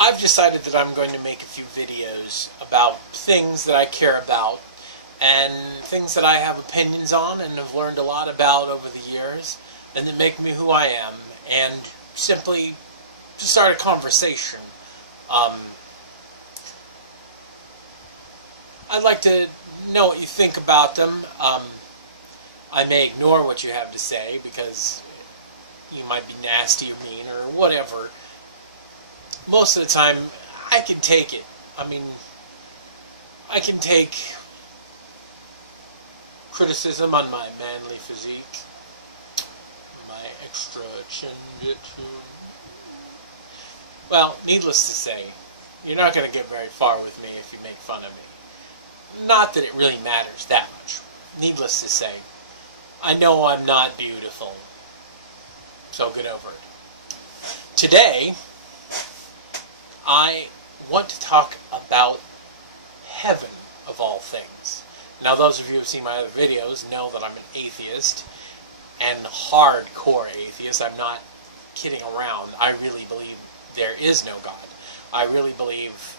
I've decided that I'm going to make a few videos about things that I care about and things that I have opinions on and have learned a lot about over the years and that make me who I am, and simply to start a conversation. I'd like to know what you think about them. I may ignore what you have to say because you might be nasty or mean or whatever. Most of the time, I can take it. I mean, I can take criticism on my manly physique, my extra chin bit. Well, needless to say, you're not going to get very far with me if you make fun of me. Not that it really matters that much. Needless to say, I know I'm not beautiful, so get over it. Today, I want to talk about heaven, of all things. Now, those of you who have seen my other videos know that I'm an atheist, and hardcore atheist. I'm not kidding around. I really believe there is no God. I really believe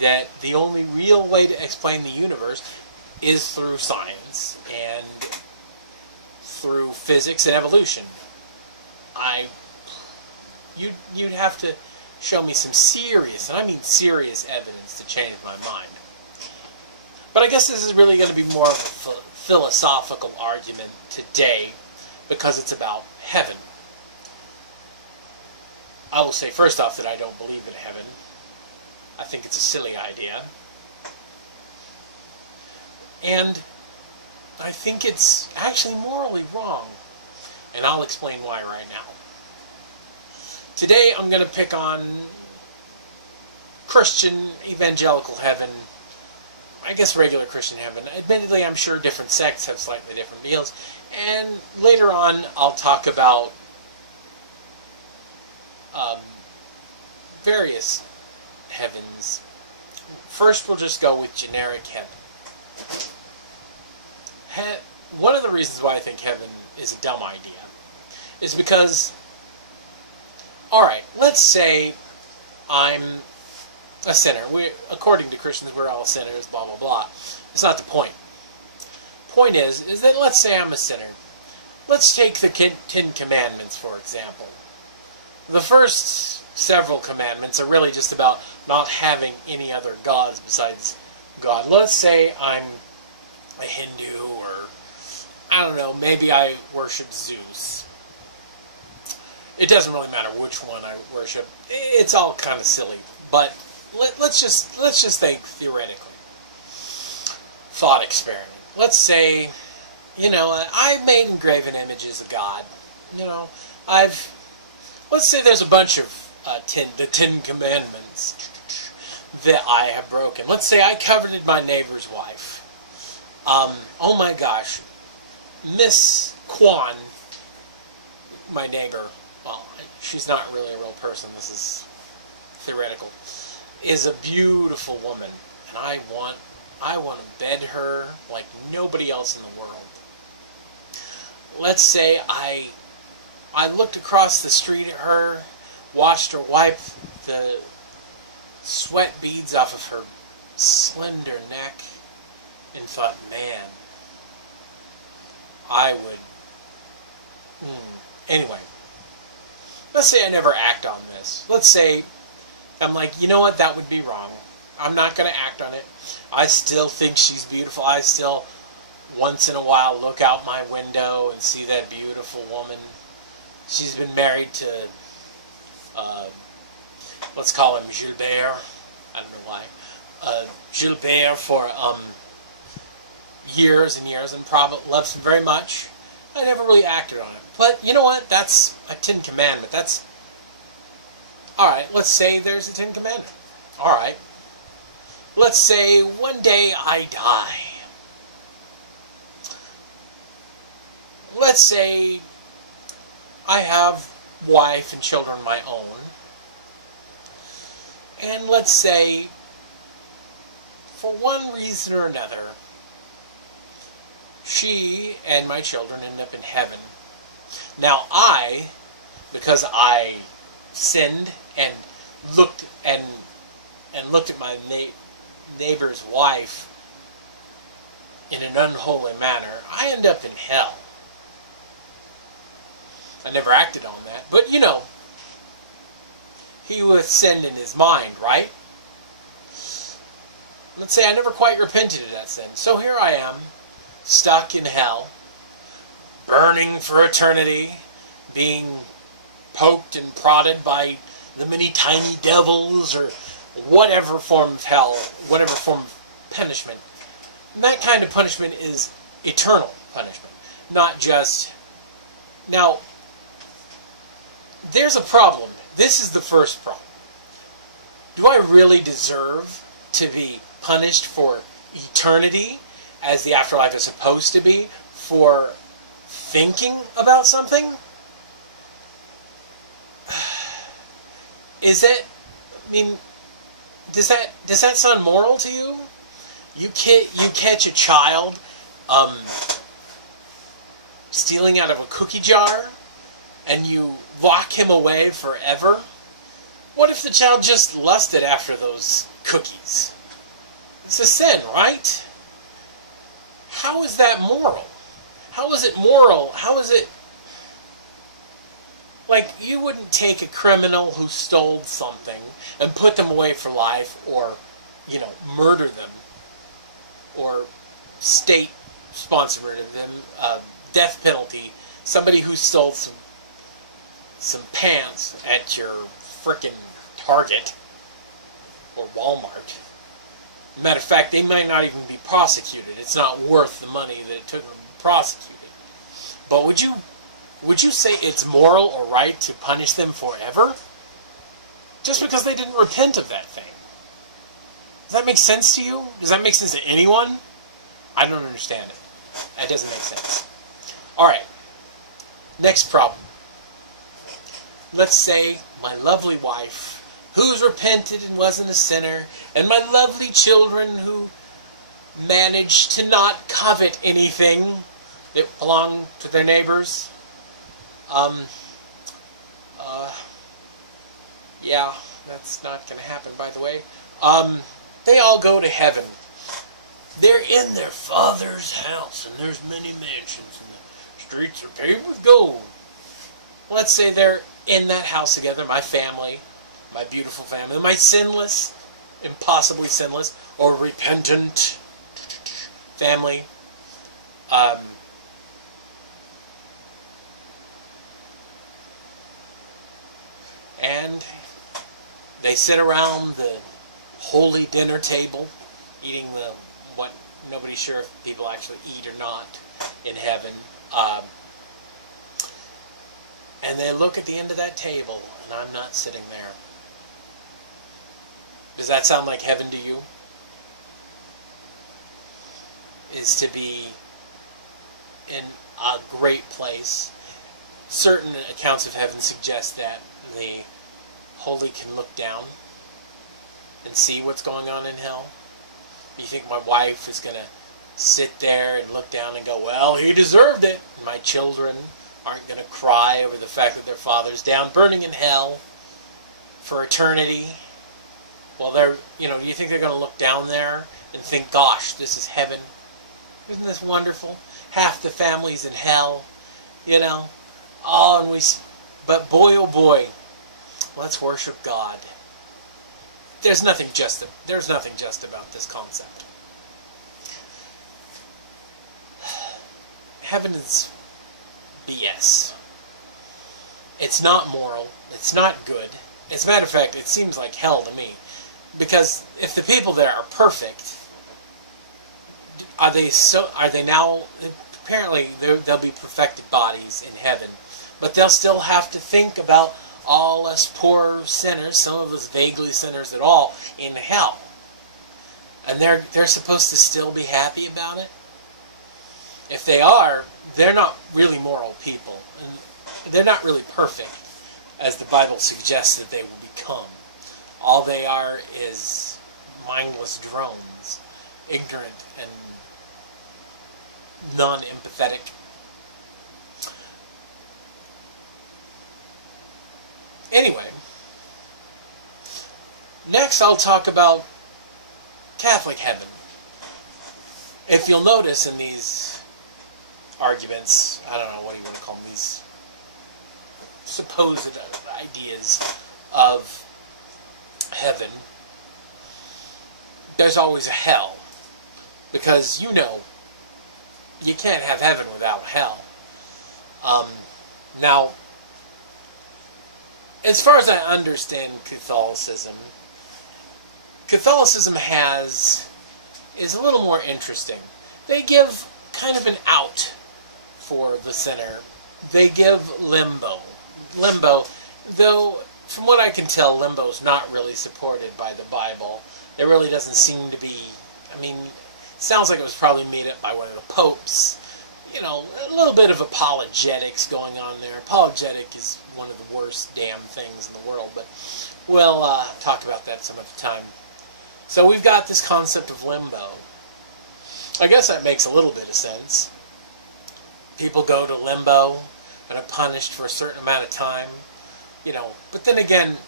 that the only real way to explain the universe is through science and through physics and evolution. You'd have to show me some serious, and I mean serious, evidence to change my mind. But I guess this is really going to be more of a philosophical argument today because it's about heaven. I will say first off that I don't believe in heaven. I think it's a silly idea. And I think it's actually morally wrong. And I'll explain why right now. Today I'm going to pick on Christian evangelical heaven. I guess regular Christian heaven. Admittedly, I'm sure different sects have slightly different deals. And later on, I'll talk about various heavens. First, we'll just go with generic heaven. One of the reasons why I think heaven is a dumb idea is because, alright, let's say I'm a sinner. According to Christians, we're all sinners, blah, blah, blah. It's not the point. Point is that let's say I'm a sinner. Let's take the Ten Commandments, for example. The first several commandments are really just about not having any other gods besides God. Let's say I'm a Hindu, or I don't know, maybe I worship Zeus. It doesn't really matter which one I worship. It's all kind of silly, but let's just think theoretically. Thought experiment. Let's say, I've made engraven images of God. Let's say there's a bunch of the Ten Commandments that I have broken. Let's say I coveted my neighbor's wife. Oh my gosh, Miss Kwan, my neighbor, well, she's not really a real person, this is theoretical, is a beautiful woman, and I want to bed her like nobody else in the world. Let's say I looked across the street at her, watched her wipe the sweat beads off of her slender neck, and thought, man, I would... Anyway, let's say I never act on this. Let's say I'm like, you know what, that would be wrong. I'm not going to act on it. I still think she's beautiful. I still, once in a while, look out my window and see that beautiful woman. She's been married to, let's call him Gilbert. I don't know why. Gilbert for years and years, and probably loves him very much. I never really acted on it. But you know what? That's a Ten Commandment. That's... Alright, let's say there's a Ten Commandment. Alright. Let's say one day I die. Let's say I have wife and children of my own. And let's say, for one reason or another, she and my children end up in heaven. Now because I sinned and looked looked at my neighbor's wife in an unholy manner, I end up in hell. I never acted on that, but you know, he who hath sinned in his mind, right? Let's say I never quite repented of that sin. So here I am, stuck in hell, burning for eternity, being poked and prodded by the many tiny devils, or whatever form of hell, whatever form of punishment. And that kind of punishment is eternal punishment, not just... Now, there's a problem. This is the first problem. Do I really deserve to be punished for eternity, as the afterlife is supposed to be, for thinking about something? Is that... I mean... Does that sound moral to you? You catch a child stealing out of a cookie jar, and you lock him away forever? What if the child just lusted after those cookies? It's a sin, right? How is that moral? How is it moral? How is it... Like, you wouldn't take a criminal who stole something and put them away for life, or, you know, murder them, or state-sponsor them, death penalty, somebody who stole some pants at your frickin' Target or Walmart. Matter of fact, they might not even be prosecuted. It's not worth the money that it took them to be prosecuted. But would you say it's moral or right to punish them forever? Just because they didn't repent of that thing. Does that make sense to you? Does that make sense to anyone? I don't understand it. That doesn't make sense. Alright. Next problem. Let's say my lovely wife, who's repented and wasn't a sinner, and my lovely children who managed to not covet anything that belonged to their neighbors. Yeah, that's not going to happen, by the way. They all go to heaven. They're in their Father's house, and there's many mansions, and the streets are paved with gold. Let's say they're in that house together, my family, my beautiful family, my sinless, impossibly sinless, or repentant family. And they sit around the holy dinner table, eating what nobody's sure if people actually eat or not in heaven. And they look at the end of that table, and I'm not sitting there. Does that sound like heaven to you? Is to be in a great place. Certain accounts of heaven suggest that the holy can look down and see what's going on in hell. You think my wife is going to sit there and look down and go, well, he deserved it. And my children aren't going to cry over the fact that their father's down burning in hell for eternity. Well, do you think they're going to look down there and think, gosh, this is heaven? Isn't this wonderful? Half the family's in hell, you know. But boy, oh boy, let's worship God. There's nothing just about this concept. Heaven is BS. It's not moral. It's not good. As a matter of fact, it seems like hell to me. Because if the people there are perfect, are they now, apparently there'll be perfected bodies in heaven, but they'll still have to think about all us poor sinners, some of us vaguely sinners at all, in hell. And they're supposed to still be happy about it? If they are, they're not really moral people. And they're not really perfect, as the Bible suggests that they will become. All they are is mindless drones, ignorant and non-empathetic. Anyway, Next, I'll talk about Catholic heaven. If you'll notice in these arguments, I don't know, what do you want to call them, these supposed ideas of heaven, there's always a hell. Because, you know, you can't have heaven without hell. Now, as far as I understand Catholicism is a little more interesting. They give kind of an out for the sinner. They give limbo. Limbo, though, from what I can tell, limbo is not really supported by the Bible. There really doesn't seem to be, I mean, it sounds like it was probably made up by one of the popes. You know, a little bit of apologetics going on there. Apologetic is one of the worst damn things in the world, but we'll talk about that some other time. So we've got this concept of limbo. I guess that makes a little bit of sense. People go to limbo and are punished for a certain amount of time, you know. But then again,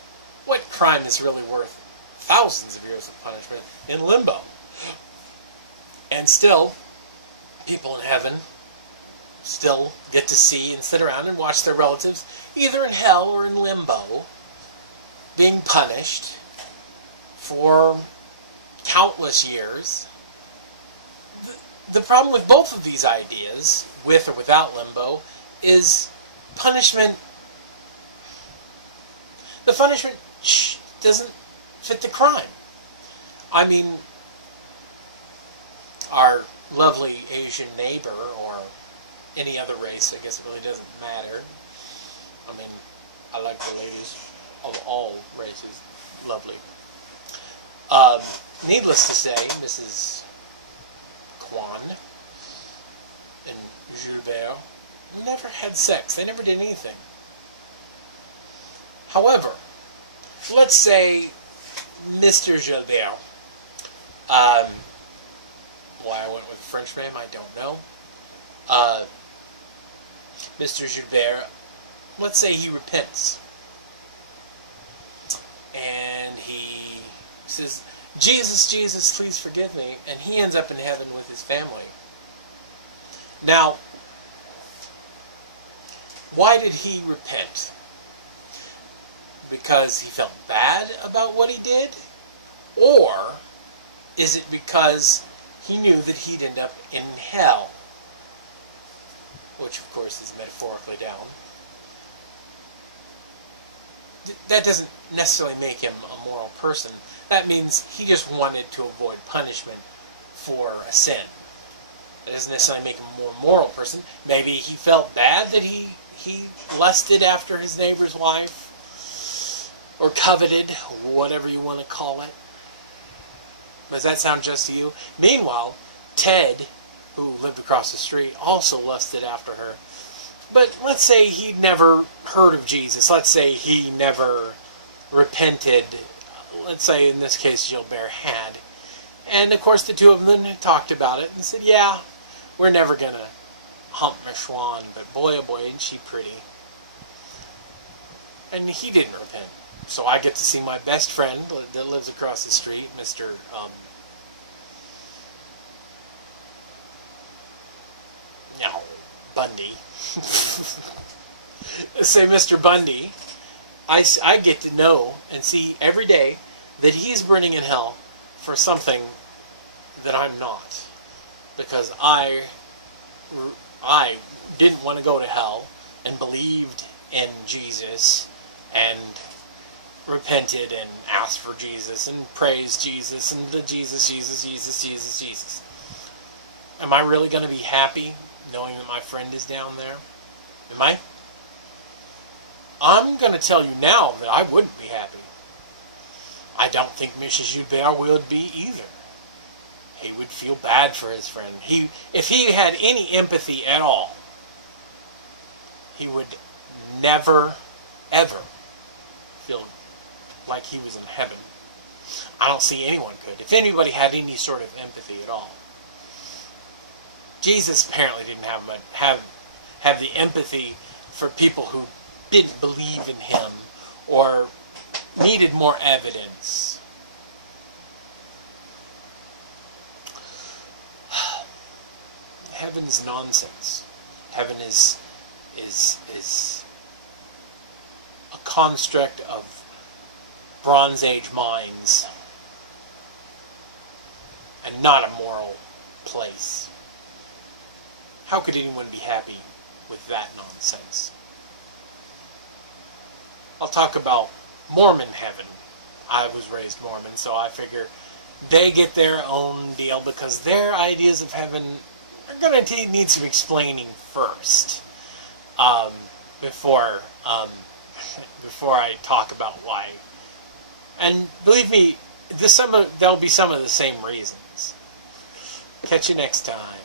what crime is really worth thousands of years of punishment in limbo? And still, people in heaven still get to see and sit around and watch their relatives, either in hell or in limbo, being punished for countless years. The problem with both of these ideas, with or without limbo, is punishment. The punishment doesn't fit the crime. I mean, our lovely Asian neighbor, or any other race, I guess it really doesn't matter. I mean, I like the ladies of all races. Lovely. Needless to say, Mrs. Kwan and Gilbert never had sex. They never did anything. However, let's say Mr. Gilbert, why I went with a French name, I don't know. Mr. Gilbert, let's say he repents. And he says, Jesus, Jesus, please forgive me. And he ends up in heaven with his family. Now, why did he repent? Because he felt bad about what he did? Or is it because he knew that he'd end up in hell? Which, of course, is metaphorically down. That doesn't necessarily make him a moral person. That means he just wanted to avoid punishment for a sin. That doesn't necessarily make him a more moral person. Maybe he felt bad that he lusted after his neighbor's wife, or coveted, whatever you want to call it. Does that sound just to you? Meanwhile, Ted, who lived across the street, also lusted after her. But let's say he never heard of Jesus. Let's say he never repented. Let's say in this case Gilbert had. And of course the two of them talked about it and said, yeah, we're never going to hump Miss Schwan, but boy oh boy, isn't she pretty. And he didn't repent. So I get to see my best friend that lives across the street, Mr. Bundy. Say Mr. Bundy. I get to know and see every day that he's burning in hell for something that I'm not. Because I didn't want to go to hell and believed in Jesus and repented and asked for Jesus and praised Jesus and the Jesus. Am I really going to be happy knowing that my friend is down there? Am I? I'm going to tell you now that I wouldn't be happy. I don't think Mrs. Joubert would be either. He would feel bad for his friend. If he had any empathy at all, he would never, ever feel like he was in heaven. I don't see anyone could. If anybody had any sort of empathy at all. Jesus apparently didn't have the empathy for people who didn't believe in him or needed more evidence. heaven's nonsense. Heaven is a construct of Bronze Age minds and not a moral place. How could anyone be happy with that nonsense? I'll talk about Mormon heaven. I was raised Mormon, so I figure they get their own deal because their ideas of heaven are going to need some explaining first before I talk about why. And believe me, there'll be some of the same reasons. Catch you next time.